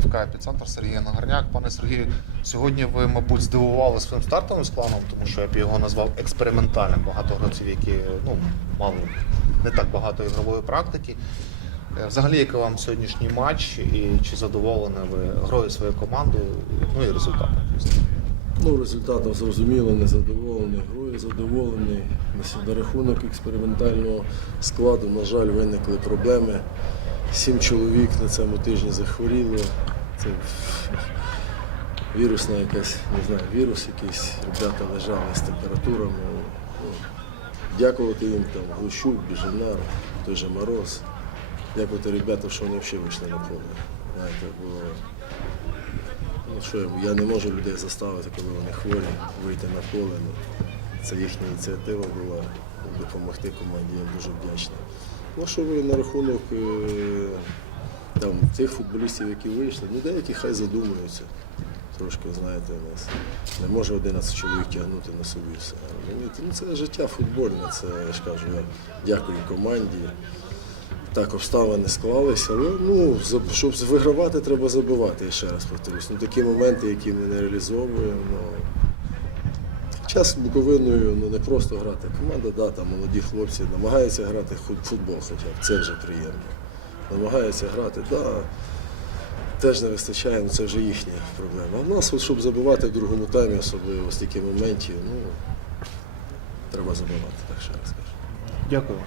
ФК «Епіцентр» Сергій Нагарняк. Пане Сергію, сьогодні ви, мабуть, здивували своїм стартовим складом, тому що я б його назвав експериментальним. Багато гравців, які ну, мали не так багато ігрової практики. Е, Взагалі, який вам сьогоднішній матч і чи задоволені ви грою своєю командою, ну і результатом? Ну, результатом зрозуміло, незадоволений. Грою задоволений. На рахунок експериментального складу, на жаль, виникли проблеми. Сім чоловік на цьому тижні захворіло. Це вірусна якась, не знаю, вірус якийсь. Ребята лежали з температурами. Ну, дякувати їм там Глущук, Біженар, той же Мороз. Дякувати ребятам, що вони взагалі вийшли на поле. Знаєте, бо Ну, що я, не можу людей заставити, коли вони хворі, вийти на поле. Ну, це їхня ініціатива була допомогти команді, я дуже вдячний. Ну, що ви на рахунок е, там, тих футболістів, які вийшли, ну деякі хай задумуються. Трошки, знаєте, у нас не може 11 чоловік тягнути на собі все. Ну, це життя футбольне, це я ж кажу, я дякую команді. Так, обставини склалися, але ну, щоб вигравати, треба забивати, я ще раз повторюсь. Ну, такі моменти, які ми не реалізовуємо. Час Буковиною ну, не просто грати. Команда, да, там молоді хлопці намагаються грати ху- футбол хоча б, це вже приємно. Намагаються грати, да, теж не вистачає, ну це вже їхня проблема. А в нас, от, щоб забивати в другому таймі, особливо таких моментів, ну, треба забивати, так ще раз кажу. Дякую.